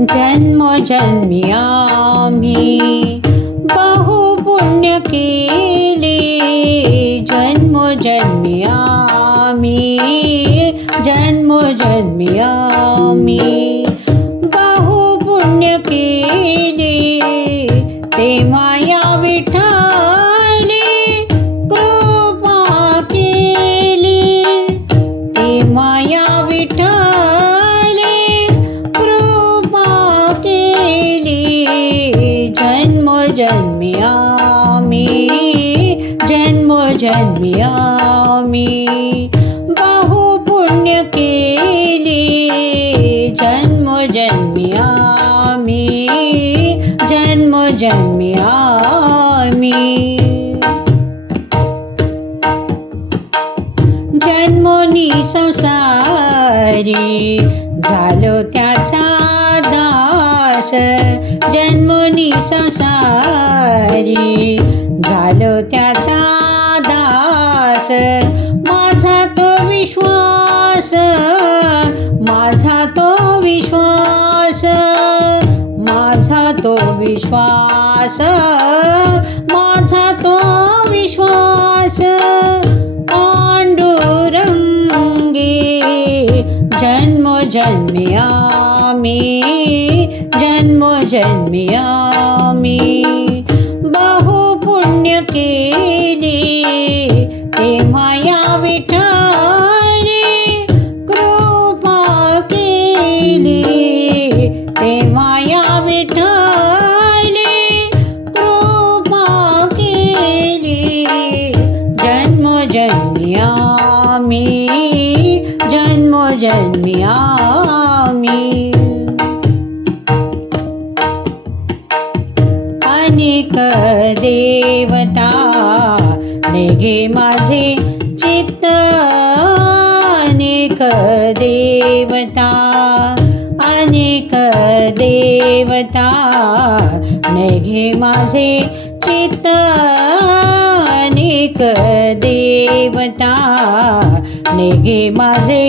जन्मोजन्मी आम्ही बहुपुण्य केले, जन्मोजन्मी आम्ही, जन्मोजन्मी आम्ही बहुपुण्य केले, तेव्हा या विठ्ठले कृपा केली, तेव्हा या विठ्ठले कृपा केली, जन्मोजन्मी आम्ही, जन्मोजन्मी आम्ही बहुपुण्य केले, जन्मोजन्मी आम्ही, जन्मोजन्मी आम्ही. जन्मोनी संसारी झालो त्याचा दास, जन्मोनी संसारी झालो त्याचा दास, माझा तो विश्वास, माझा तो विश्वास, माझा तो विश्वास, माझा तो विश्वास, पांडुरंगी जन्मोजन्मी आम्ही, जन्मोजन्मी आम्ही बहुपुण्य केले, तेव्हा या विठ्ठले कृपा केली, तेव्हा या विठ्ठले कृपा केली, जन्मोजन्मी आम्ही, जन्मोजन्मी आम्ही. अनेक देवता नेघे माझे चित्त, अनेक देवता, अनेक देवता नेघे माझे चित्त, अनेक देवता नेघे माझे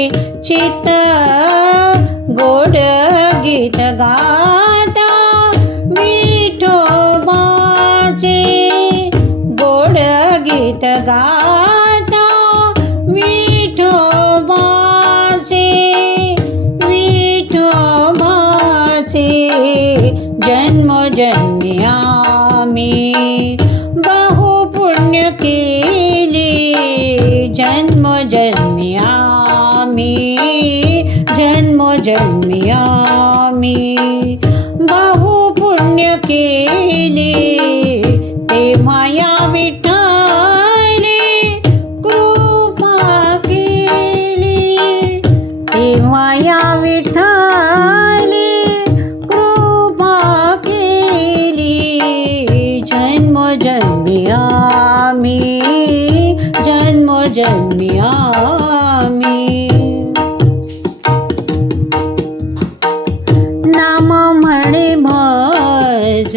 चित्त, गोड गीत गाता विठोबाचे, गोड गीत गाता विठोबाचे, विठोबाचे, जन्मोजन्मी आम्ही बहुपुण्य केले, जन्मोजन्मी आम्ही, जन्मोजन्मी आम्ही बहुपुण्य केले, तेव्हा या विठ्ठले कृपा केली, तेव्हा या विठ्ठले कृपा केली, जन्मोजन्मी आम्ही, जन्मोजन्मी आम्ही. नाम म्हणे मज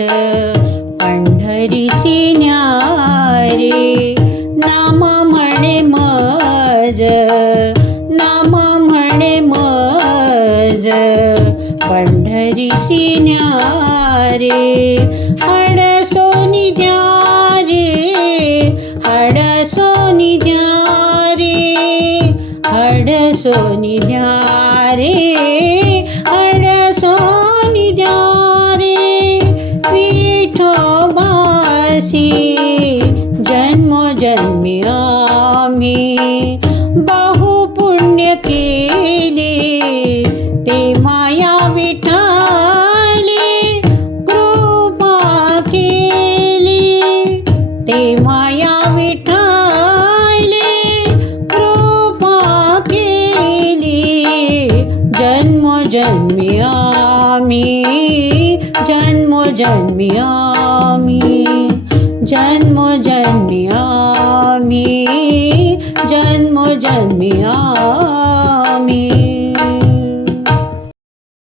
पंढरीसी न्यारे, नाम म्हणे मज, नाम म्हणे मज पंढरीसी न्यारे, हडसोनी द्या रे, हडसोनी द्या रे, हडसोनी द्या रे, हडसोनी द्या रे, विठोबासी जन्मोजन्मी आम्ही बहुपुण्य केले, तेव्हा या विठ्ठले कृपा केली, तेव्हा या विठ्ठले कृपा केली, जन्मोजन्मी आम्ही, जन्मोजन्मी आम्ही, जन्मोजन्मी आम्ही, जन्मोजन्मी आम्ही.